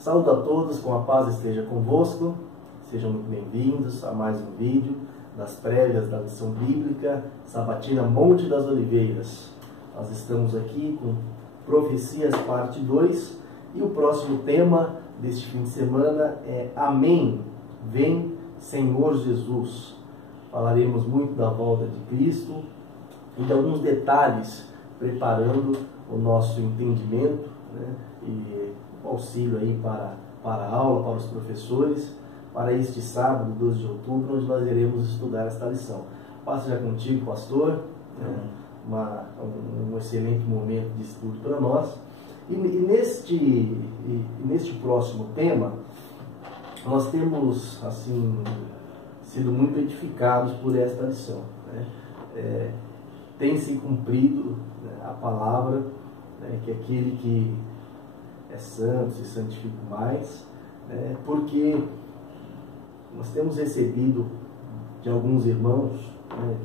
Saúdo a todos, com a paz esteja convosco. Sejam muito bem-vindos a mais um vídeo das prévias da lição bíblica Sabatina Monte das Oliveiras. Nós estamos aqui com Profecias parte 2 e o próximo tema deste fim de semana é Amém, vem Senhor Jesus. Falaremos muito da volta de Cristo e de alguns detalhes preparando o nosso entendimento, né? E auxílio aí para a aula, para os professores, para este sábado, 12 de outubro, onde nós iremos estudar esta lição. Passo já contigo, pastor, um excelente momento de estudo para nós. E neste próximo tema, nós temos assim sido muito edificados por esta lição, né? Tem se cumprido, né, a palavra, né, que aquele que é santo se santifica mais, né, porque nós temos recebido de alguns irmãos, né,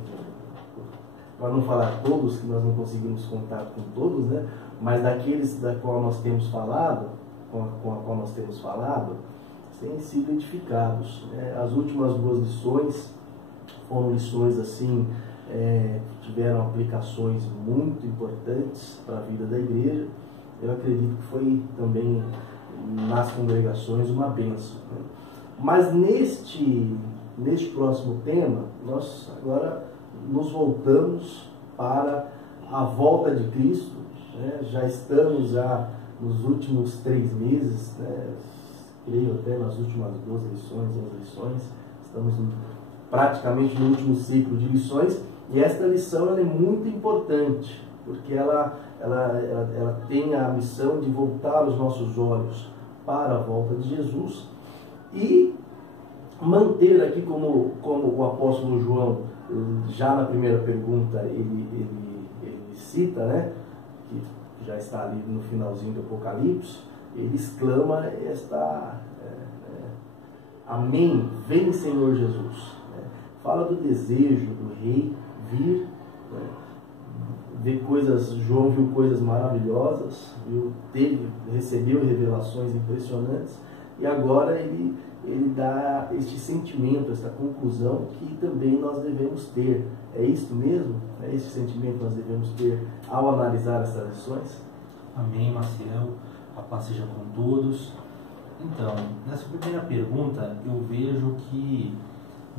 para não falar todos, que nós não conseguimos contar com todos, né, mas daqueles da qual nós temos falado, com a qual nós temos falado, têm sido edificados, né. As últimas duas lições foram lições assim, tiveram aplicações muito importantes para a vida da igreja. Eu acredito que foi também nas congregações uma bênção, né? Mas neste próximo tema, nós agora nos voltamos para a volta de Cristo, né? Já estamos nos últimos 3 meses, né? Creio até nas últimas 2 lições, estamos praticamente no último ciclo de lições, e esta lição ela é muito importante, porque ela tem a missão de voltar os nossos olhos para a volta de Jesus e manter aqui, como o apóstolo João, já na primeira pergunta, ele cita, né, que já está ali no finalzinho do Apocalipse, ele exclama Amém, vem Senhor Jesus. Fala do desejo do rei vir, né? João viu coisas maravilhosas, recebeu revelações impressionantes, e agora ele dá este sentimento, essa conclusão que também nós devemos ter. É isso mesmo? É esse sentimento que nós devemos ter ao analisar essas lições? Amém, Maciel. A paz seja com todos. Então, nessa primeira pergunta, eu vejo que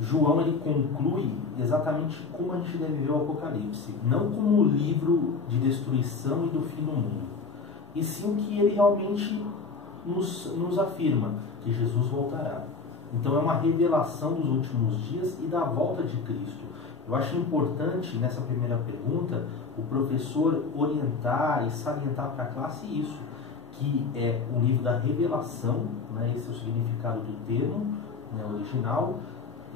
João ele conclui exatamente como a gente deve ver o Apocalipse, não como um livro de destruição e do fim do mundo, e sim que ele realmente nos afirma que Jesus voltará. Então é uma revelação dos últimos dias e da volta de Cristo. Eu acho importante nessa primeira pergunta o professor orientar e salientar para a classe isso, que é um livro da revelação, né? Esse é o significado do termo, né, original,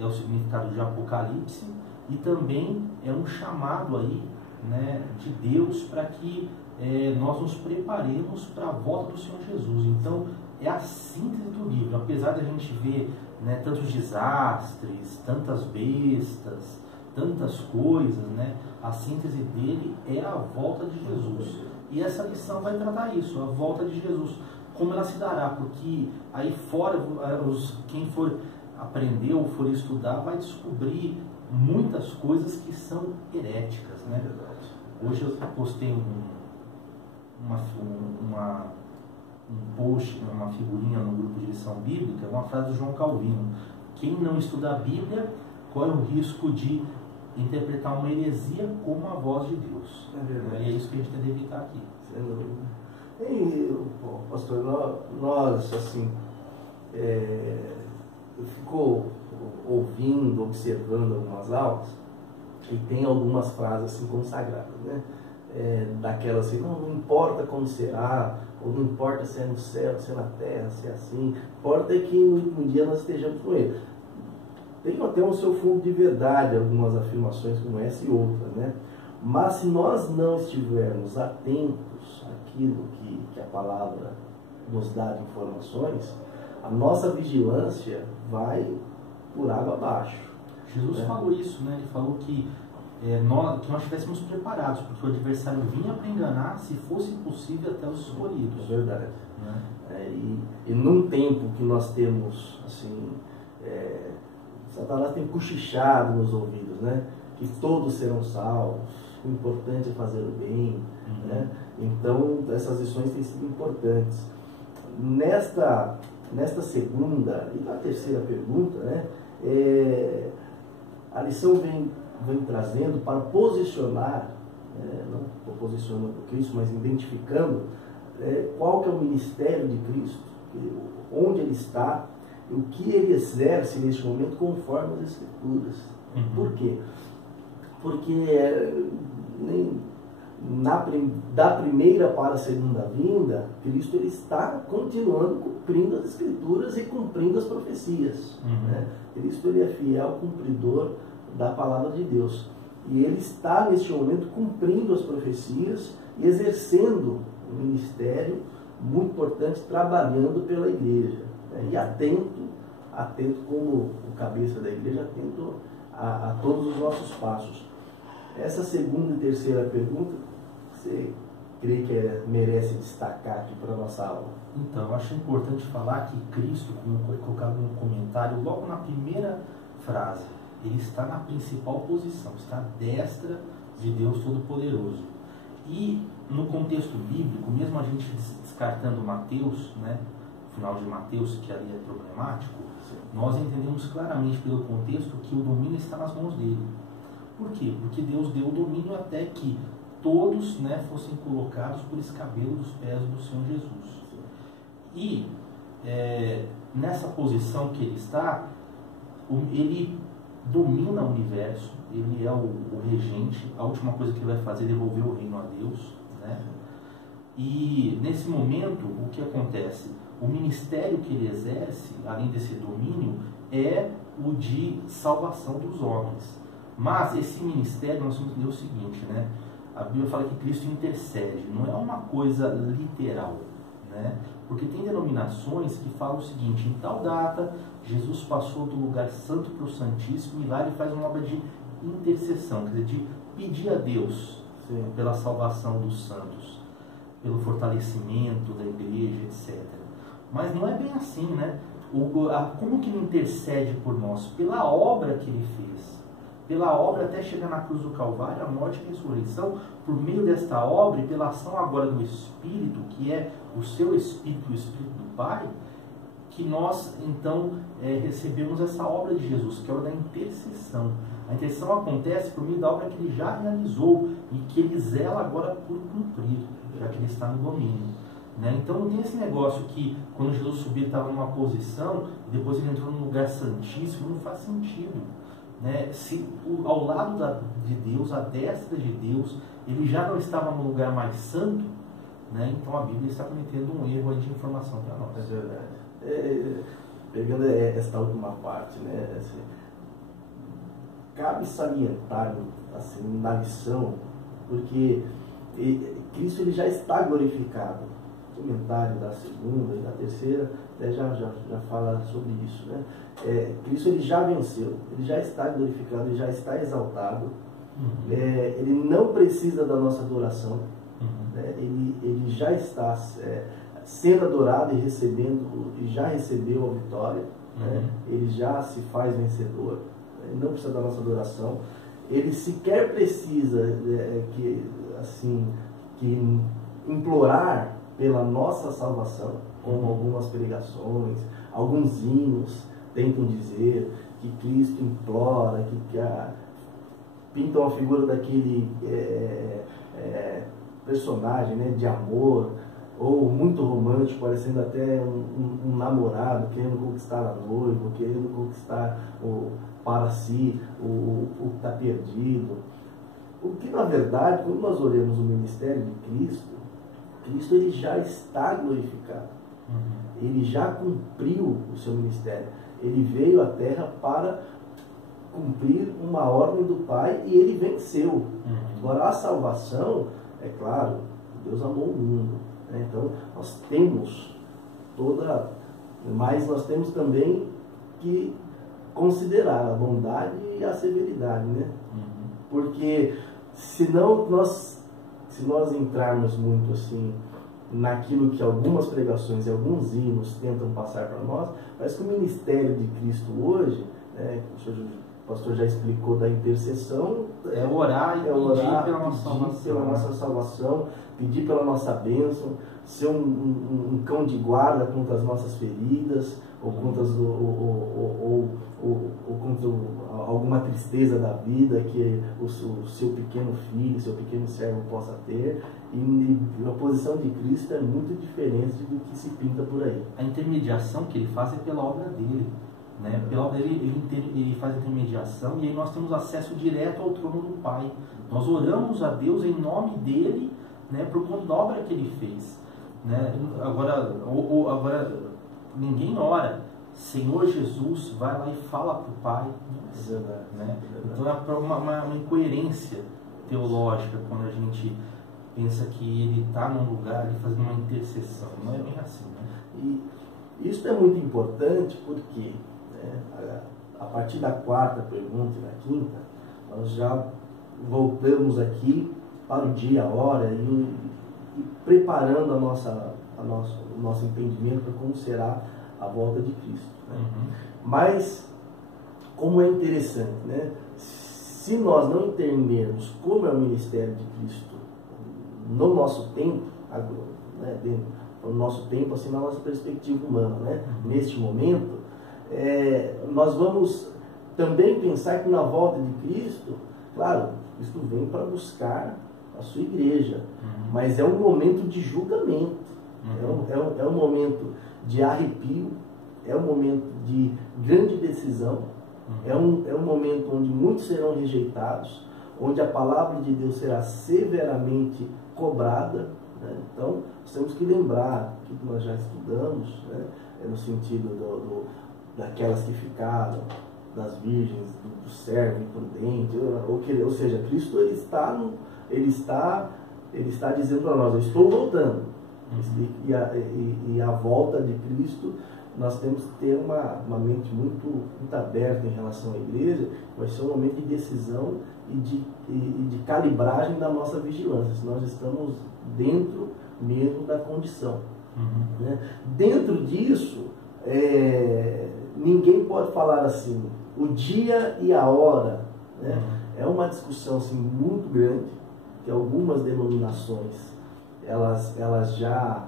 é o significado de Apocalipse, e também é um chamado aí, né, de Deus para que nós nos preparemos para a volta do Senhor Jesus. Então é a síntese do livro, apesar de a gente ver, né, tantos desastres, tantas bestas, tantas coisas, né, a síntese dele é a volta de Jesus. E essa lição vai tratar isso, a volta de Jesus, como ela se dará, porque aí fora quem for aprender ou for estudar vai descobrir muitas coisas que são heréticas, né? Hoje eu postei um post, uma figurinha no grupo de lição bíblica, uma frase do João Calvino: quem não estuda a Bíblia corre o risco de interpretar uma heresia como a voz de Deus. E é isso que a gente tem que evitar aqui. E, pastor, nós assim eu fico ouvindo, observando algumas aulas e tem algumas frases assim consagradas, né? Daquelas assim, não importa como será, ou não importa se é no céu, se é na terra, se é assim, importa é que no último dia nós estejamos com ele. Tem até o seu fundo de verdade algumas afirmações como essa e outra, né? Mas se nós não estivermos atentos àquilo que a palavra nos dá de informações, a nossa vigilância vai por água abaixo. Jesus falou isso, né? Ele falou que nós estivéssemos preparados, porque o adversário vinha para enganar, se fosse possível, até os escolhidos. É verdade. Né? E num tempo que nós temos, assim, Satanás tem cochichado nos ouvidos, né? Que todos serão salvos, o importante é fazer o bem, né? Então, essas lições têm sido importantes. Nesta segunda e na terceira pergunta, né? A lição vem trazendo para posicionar, não posicionando Cristo, mas identificando qual que é o ministério de Cristo, onde ele está, o que ele exerce neste momento conforme as Escrituras. Por quê? Porque da primeira para a segunda vinda, Cristo ele está continuando cumprindo as Escrituras e cumprindo as profecias. Né? Cristo ele é fiel cumpridor da palavra de Deus. E ele está neste momento cumprindo as profecias e exercendo um ministério muito importante, trabalhando pela igreja, né? E atento como o cabeça da igreja, atento a todos os nossos passos. Essa segunda e terceira pergunta, você crê que merece destacar aqui para a nossa aula? Então, eu acho importante falar que Cristo, como foi colocado no comentário, logo na primeira frase, ele está na principal posição, está à destra de Deus Todo-Poderoso. E no contexto bíblico, mesmo a gente descartando Mateus, né, o final de Mateus, que ali é problemático, nós entendemos claramente pelo contexto que o domínio está nas mãos dele. Por quê? Porque Deus deu o domínio até que todos, né, fossem colocados por escabelo dos pés do Senhor Jesus. E nessa posição que ele está, ele domina o universo, ele é o regente. A última coisa que ele vai fazer é devolver o reino a Deus, né? E nesse momento, o que acontece? O ministério que ele exerce, além desse domínio, é o de salvação dos homens. Mas esse ministério, nós vamos entender o seguinte, né? A Bíblia fala que Cristo intercede, não é uma coisa literal, né? Porque tem denominações que falam o seguinte: em tal data, Jesus passou do lugar santo para o santíssimo, e lá ele faz uma obra de intercessão, quer dizer, de pedir a Deus pela salvação dos santos, pelo fortalecimento da igreja, etc. Mas não é bem assim, né? Como que ele intercede por nós? Pela obra que ele fez. Pela obra até chegar na cruz do Calvário, a morte e a ressurreição, por meio desta obra e pela ação agora do Espírito, que é o seu Espírito e o Espírito do Pai, que nós então recebemos essa obra de Jesus, que é a obra da intercessão. A intercessão acontece por meio da obra que ele já realizou e que ele zela agora por cumprir, já que ele está no domínio. Né? Então não tem esse negócio que quando Jesus subiu ele estava numa posição e depois ele entrou num lugar santíssimo. Não faz sentido. Né? Se ao lado de Deus, à destra de Deus, ele já não estava no lugar mais santo, né? Então a Bíblia está cometendo um erro aí de informação para nós. É verdade. Pegando esta última parte, né? Assim, cabe salientar assim, na lição, porque Cristo ele já está glorificado. O comentário da segunda e da terceira já fala sobre isso, né? Cristo ele já venceu, ele já está glorificado, ele já está exaltado. Ele não precisa da nossa adoração. Né? Ele já está sendo adorado e já recebeu a vitória. Né? Ele já se faz vencedor. Ele não precisa da nossa adoração. Ele sequer precisa que implorar pela nossa salvação, como algumas pregações, alguns hinos tentam dizer que Cristo implora, pintam a figura daquele personagem, né, de amor, ou muito romântico, parecendo até um namorado querendo conquistar a noiva, querendo conquistar para si o que está perdido. O que, na verdade, quando nós olhamos o ministério de Cristo ele já está glorificado. Ele já cumpriu o seu ministério. Ele veio à terra para cumprir uma ordem do Pai e ele venceu. Agora, a salvação, é claro, Deus amou o mundo. Né? Então, nós temos mas nós temos também que considerar a bondade e a severidade, né? Porque, senão, se nós entrarmos muito assim naquilo que algumas pregações e alguns hinos tentam passar para nós, mas que o ministério de Cristo hoje, né, o pastor já explicou da intercessão, é orar e pedir pela nossa salvação, pedir pela nossa bênção, ser um cão de guarda contra as nossas feridas, ou contra, ou contra alguma tristeza da vida que o seu pequeno filho, seu pequeno servo possa ter. E a posição de Cristo é muito diferente do que se pinta por aí. A intermediação que ele faz é pela obra dele. Né? Pela obra dele, ele faz a intermediação e aí nós temos acesso direto ao trono do Pai. Nós oramos a Deus em nome dele, né, por conta da obra que ele fez. Né? Agora ninguém ora. Senhor Jesus vai lá e fala para o Pai. Né? Então é uma incoerência teológica quando a gente pensa que ele está num lugar e fazendo uma intercessão. Não é bem assim. Né? E isso é muito importante porque, né, a partir da quarta pergunta e da quinta, nós já voltamos aqui para o dia, a hora e preparando o nosso entendimento para como será a volta de Cristo. Né? Mas, como é interessante, né? Se nós não entendermos como é o ministério de Cristo no nosso tempo, né, no nosso tempo, assim, na nossa perspectiva humana, né? Neste momento, nós vamos também pensar que na volta de Cristo, claro, Cristo vem para buscar a sua igreja, mas é um momento de julgamento, é um momento de arrepio, é um momento de grande decisão, é um momento onde muitos serão rejeitados, onde a palavra de Deus será severamente cobrada. Né? Então, nós temos que lembrar que nós já estudamos, né? No sentido daquelas que ficaram, das virgens, do servo imprudente, ou seja, Cristo ele está dizendo para nós: eu estou voltando. E a volta de Cristo, nós temos que ter uma mente muito aberta em relação à igreja. Vai ser um momento de decisão e de calibragem da nossa vigilância, se nós estamos dentro mesmo da condição. Né? Dentro disso, ninguém pode falar assim, o dia e a hora. Né? É uma discussão assim, muito grande, que algumas denominações elas já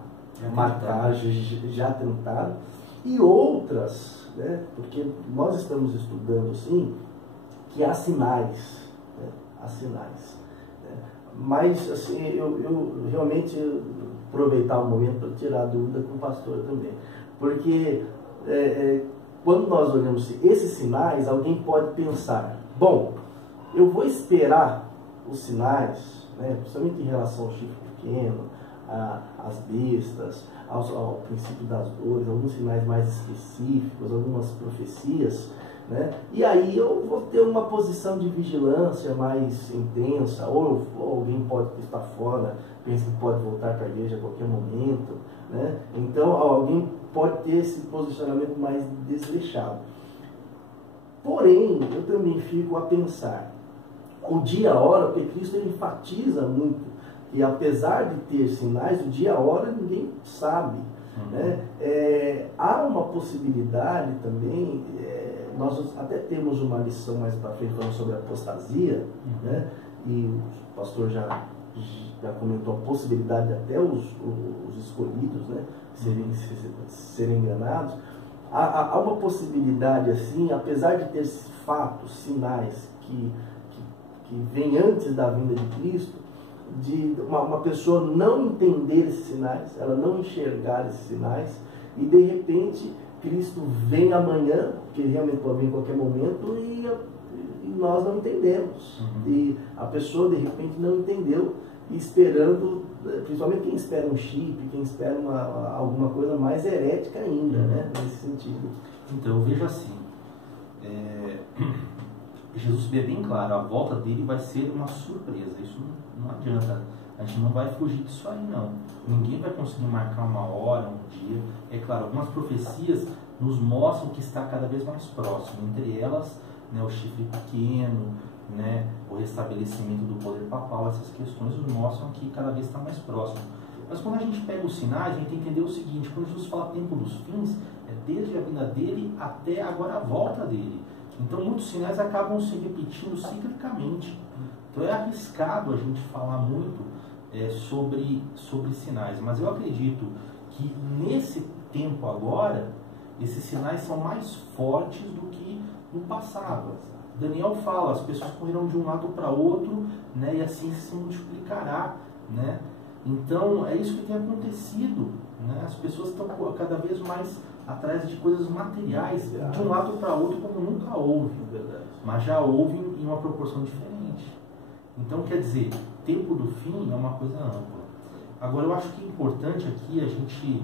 marcaram, já tentaram, e outras, né, porque nós estamos estudando assim, que há sinais, né, há sinais. Né, mas assim, eu realmente aproveitar o momento para tirar a dúvida com o pastor também, porque quando nós olhamos esses sinais, alguém pode pensar, bom, eu vou esperar os sinais, né, principalmente em relação ao chifre pequeno, às bestas, ao princípio das dores, alguns sinais mais específicos, algumas profecias, né? E aí eu vou ter uma posição de vigilância mais intensa, ou alguém pode estar fora, pensa que pode voltar para a igreja a qualquer momento, né? Então alguém pode ter esse posicionamento mais desleixado. Porém, eu também fico a pensar, o dia, a hora, porque Cristo ele enfatiza muito, e apesar de ter sinais, o dia, a hora, ninguém sabe. Né? Há uma possibilidade também, nós até temos uma lição mais para frente falando sobre a apostasia, né? E o pastor já comentou a possibilidade de até os escolhidos, né, serem enganados. Há uma possibilidade assim, apesar de ter fatos, sinais que vêm antes da vinda de Cristo, de uma pessoa não entender esses sinais, ela não enxergar esses sinais, e de repente Cristo vem amanhã, que ele realmente pode vir em qualquer momento, e nós não entendemos. E a pessoa de repente não entendeu, e esperando, principalmente quem espera um chip, quem espera alguma coisa mais herética ainda, né, nesse sentido. Então eu vejo assim, Jesus vê bem claro, a volta dele vai ser uma surpresa. Isso não adianta, a gente não vai fugir disso aí não. Ninguém vai conseguir marcar uma hora, um dia. É claro, algumas profecias nos mostram que está cada vez mais próximo. Entre elas, né, o chifre pequeno, né, o restabelecimento do poder papal, essas questões nos mostram que cada vez está mais próximo. Mas quando a gente pega os sinais, a gente tem que entender o seguinte: quando Jesus fala tempo dos fins, é desde a vinda dele até agora a volta dele. Então muitos sinais acabam se repetindo ciclicamente. Então é arriscado a gente falar muito sobre sinais, mas eu acredito que nesse tempo agora, esses sinais são mais fortes do que no passado. Daniel fala, as pessoas correrão de um lado para outro, né, e assim se multiplicará, né? Então é isso que tem acontecido, né? As pessoas estão cada vez mais atrás de coisas materiais, de um lado para outro como nunca houve, mas já houve em uma proporção diferente. Então quer dizer, tempo do fim é uma coisa ampla. Agora eu acho que é importante aqui a gente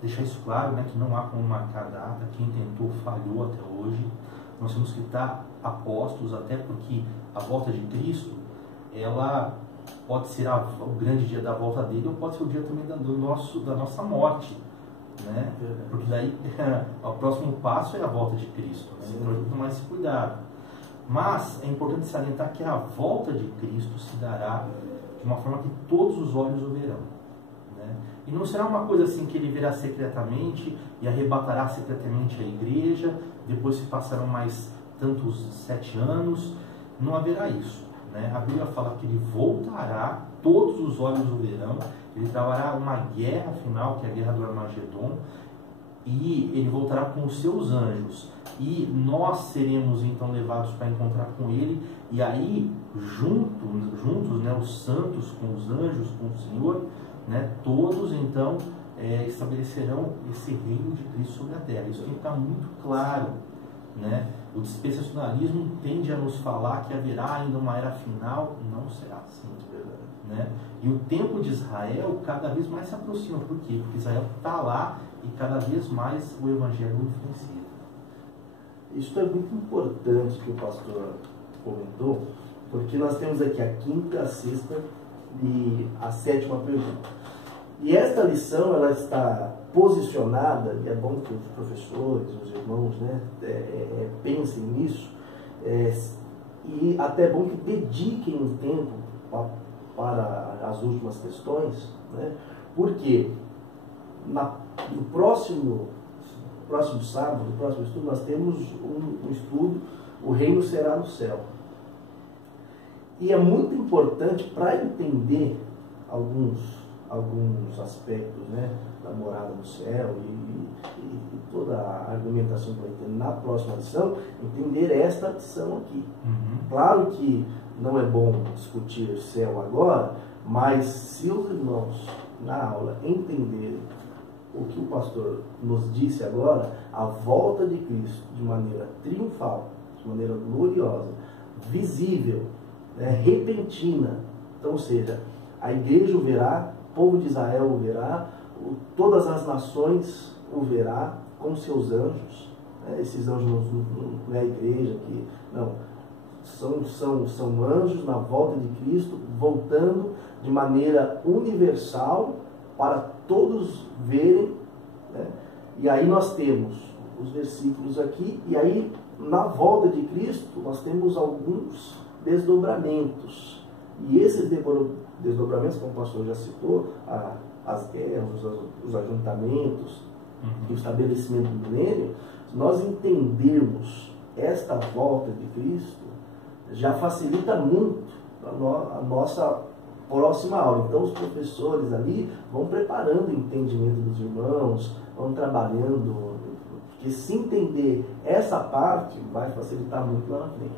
deixar isso claro, né, que não há como marcar a data, quem tentou falhou até hoje. Nós temos que estar apostos, até porque a volta de Cristo, ela pode ser o grande dia da volta dele, ou pode ser o dia também da nossa morte, né? Porque daí o próximo passo é a volta de Cristo, né? Então a gente tem mais esse cuidado. Mas é importante salientar que a volta de Cristo se dará de uma forma que todos os olhos o verão, né? E não será uma coisa assim que ele virá secretamente e arrebatará secretamente a igreja, depois se passarão mais tantos 7 anos, não haverá isso, né? A Bíblia fala que ele voltará, todos os olhos o verão, ele travará uma guerra final, que é a guerra do Armagedon, e ele voltará com os seus anjos, e nós seremos então levados para encontrar com ele, e aí juntos, né, os santos com os anjos, com o Senhor, né, todos então estabelecerão esse reino de Cristo sobre a terra. Isso tem que estar muito claro, né? O dispensacionalismo tende a nos falar que haverá ainda uma era final. Não será assim, né? E o tempo de Israel cada vez mais se aproxima. Por quê? Porque Israel está lá e cada vez mais o Evangelho influencia. Isso é muito importante que o pastor comentou, porque nós temos aqui a quinta, a sexta e a sétima pergunta. E esta lição, ela está posicionada, e é bom que os professores, os irmãos, né, pensem nisso, e até é bom que dediquem um tempo para as últimas questões, né, porque no próximo sábado, no próximo estudo, nós temos um estudo, o reino será no céu. E é muito importante para entender alguns aspectos, né, da morada no céu e toda a argumentação que vai ter na próxima lição, entender esta lição aqui. Claro que não é bom discutir céu agora, mas se os irmãos na aula entenderem o que o pastor nos disse agora, a volta de Cristo de maneira triunfal, de maneira gloriosa, visível, né, repentina, então, ou seja, a igreja o verá, o povo de Israel o verá, todas as nações o verá com seus anjos, né? Esses anjos não é a igreja aqui, não, são anjos na volta de Cristo, voltando de maneira universal para todos verem, né? E aí nós temos os versículos aqui, e aí na volta de Cristo nós temos alguns desdobramentos, e esses desdobramentos, como o pastor já citou, as guerras, os ajuntamentos, o estabelecimento do milênio, se nós entendermos esta volta de Cristo, já facilita muito a nossa próxima aula. Então os professores ali vão preparando o entendimento dos irmãos, vão trabalhando, porque se entender essa parte, vai facilitar muito lá na frente.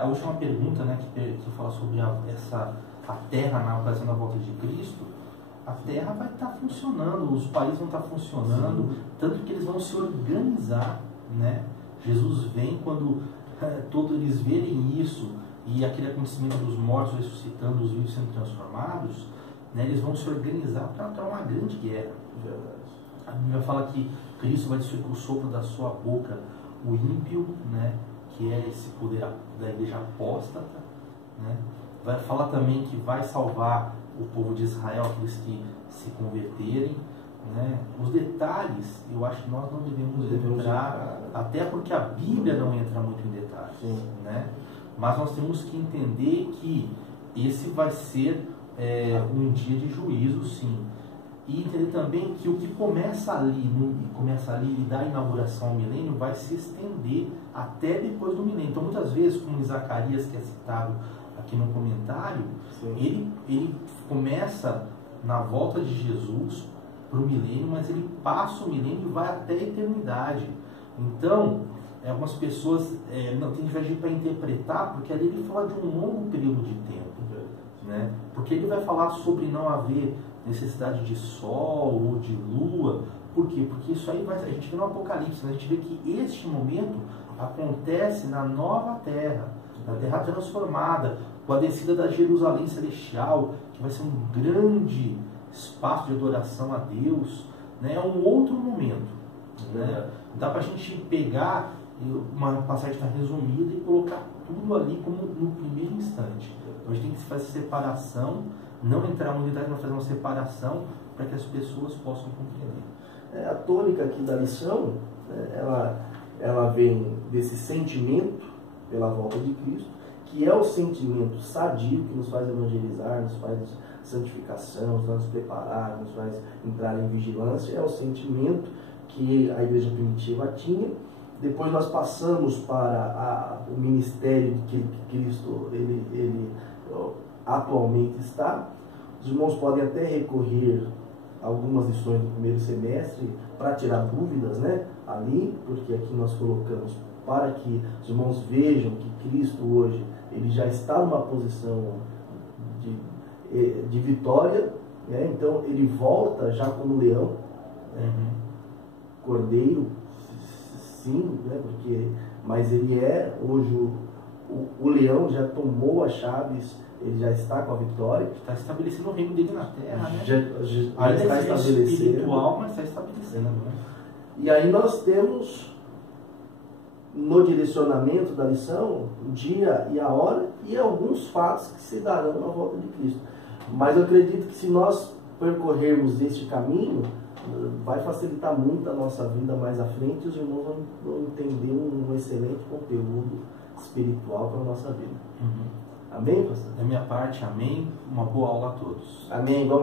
A última pergunta, né, que fala sobre a terra na ocasião da volta de Cristo, a terra vai estar funcionando, os países vão estar funcionando, sim, tanto que eles vão se organizar, né? Jesus vem quando todos eles verem isso, e aquele acontecimento dos mortos ressuscitando, os vivos sendo transformados, né, eles vão se organizar para uma grande guerra. A Bíblia fala que Cristo vai destruir com o sopro da sua boca o ímpio, né, que é esse poder da igreja apóstata, né? Vai falar também que vai salvar o povo de Israel, aqueles que se converterem, né? Os detalhes, eu acho que nós não devemos entrar, até porque a Bíblia não entra muito em detalhes, né? Mas nós temos que entender que esse vai ser um dia de juízo, sim. E entender também que o que começa ali e da inauguração ao milênio vai se estender até depois do milênio. Então, muitas vezes, como em Zacarias, que é citado aqui no comentário, ele começa na volta de Jesus para o milênio, mas ele passa o milênio e vai até a eternidade. Então, algumas pessoas não têm dificuldade para interpretar, porque ali ele fala de um longo período de tempo, né? Porque ele vai falar sobre não haver necessidade de sol ou de lua. Por quê? Porque isso aí a gente vê no Apocalipse, né? A gente vê que este momento acontece na nova terra, na terra transformada, com a descida da Jerusalém celestial, que vai ser um grande espaço de adoração a Deus, né? É um outro momento, né? Dá para a gente pegar uma passagem que está resumida e colocar tudo ali como no primeiro instante. Então a gente tem que fazer separação, não entrar na unidade, mas fazer uma separação para que as pessoas possam compreender. A tônica aqui da lição, ela vem desse sentimento pela volta de Cristo, que é o sentimento sadio que nos faz evangelizar, nos faz santificação, nos faz preparar, nos faz entrar em vigilância. É o sentimento que a igreja primitiva tinha. Depois nós passamos para o ministério que Cristo ele atualmente está. Os irmãos podem até recorrer a algumas lições do primeiro semestre para tirar dúvidas, né, ali, porque aqui nós colocamos para que os irmãos vejam que Cristo hoje ele já está numa posição de vitória, né? Então ele volta já como leão, né? Cordeiro, sim, né? Mas ele hoje o leão já tomou as chaves, ele já está com a vitória. Está estabelecendo o reino dele na terra, né? Já está estabelecendo. Espiritual, mas está estabelecendo, né? E aí nós temos no direcionamento da lição o dia e a hora e alguns fatos que se darão na volta de Cristo. Mas eu acredito que se nós percorrermos este caminho, vai facilitar muito a nossa vida mais à frente e os irmãos vão entender um excelente conteúdo espiritual para a nossa vida. Amém, pastor? Da minha parte, amém. Uma boa aula a todos. Amém. Vamos